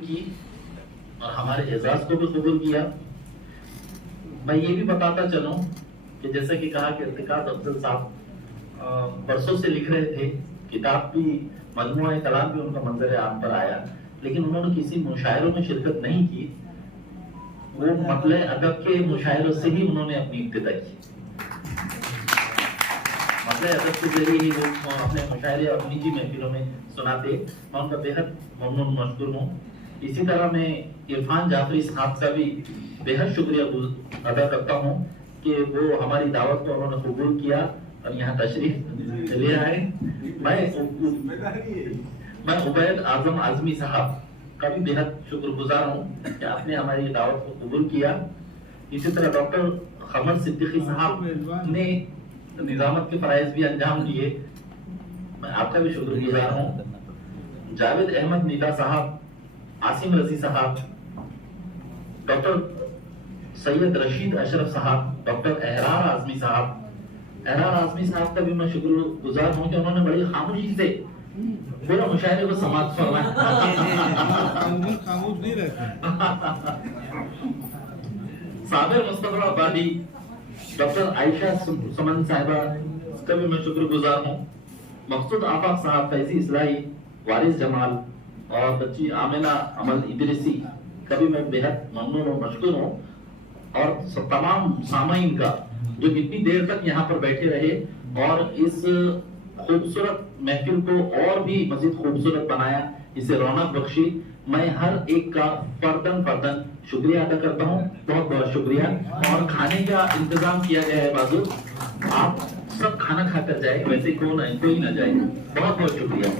کی اور ہمارے اعزاز کو بھی قبول کیا۔ میں یہ بھی بتاتا چلوں کہ جیسا کہ کہا کہ ارتقاء افضل صاحب برسوں سے لکھ رہے تھے، کتاب بھی مجموعہ کلام بھی ان کا منظر عام پر آیا، لیکن انہوں نے کسی مشاعروں میں شرکت نہیں کی۔ وہ مطلع ادب کے مشاعروں سے ہی انہوں نے اپنی ابتدا کی، مطلع ادب کے ذریعے ہی وہ اپنے مشاعرے اور نجی محفلوں میں سناتے۔ میں ان کا بےحد ممنون مشکور ہوں۔ اسی طرح میں عرفان جعفری صاحب کا بھی بےحد شکریہ ادا کرتا ہوں کہ وہ ہماری دعوت کو انہوں نے قبول کیا اور یہاں تشریف لے آئے۔ میں عبید اعظم اعظمی صاحب کا بھی بےحد شکر گزار ہوں کہ آپ نے ہماری دعوت کو قبول کیا۔ اسی طرح ڈاکٹر قمر صدیقی صاحب نے نظامت کے فرائض بھی انجام دیے، میں آپ کا بھی شکر گزار ہوں۔ جاوید احمد نیتا صاحب، عاصم رضی صاحب، ڈاکٹر سید رشید اشرف صاحب، ڈاکٹر احرار اعظمی صاحب، احرار اعظمی صاحب کا بھی میں شکر گزار ہوں کہ انہوں نے بڑی خاموشی سے پورا مشاعرے کو سماعت فرمایا۔ خاموش نہیں رہتے۔ صابر مصطفیٰ آبادی، ڈاکٹر عائشہ سمن صاحبہ کا بھی میں شکر گزار ہوں۔ مقصود آفاق صاحب، فیضی اصلاحی، وارث جمال اور بچی آمنہ عمل ادریسی کا بھی میں بےحد ممنون اور مشکور ہوں، اور تمام سامعین کا جو اتنی دیر تک یہاں پر بیٹھے رہے اور اس خوبصورت محفل کو اور بھی مزید خوبصورت بنایا، اسے رونق بخشی۔ میں ہر ایک کا فردن شکریہ ادا کرتا ہوں، بہت بہت شکریہ۔ اور کھانے کا انتظام کیا گیا ہے بازو، آپ سب کھانا کھا کر جائے، ویسے کوئی نہ جائے۔ بہت بہت شکریہ۔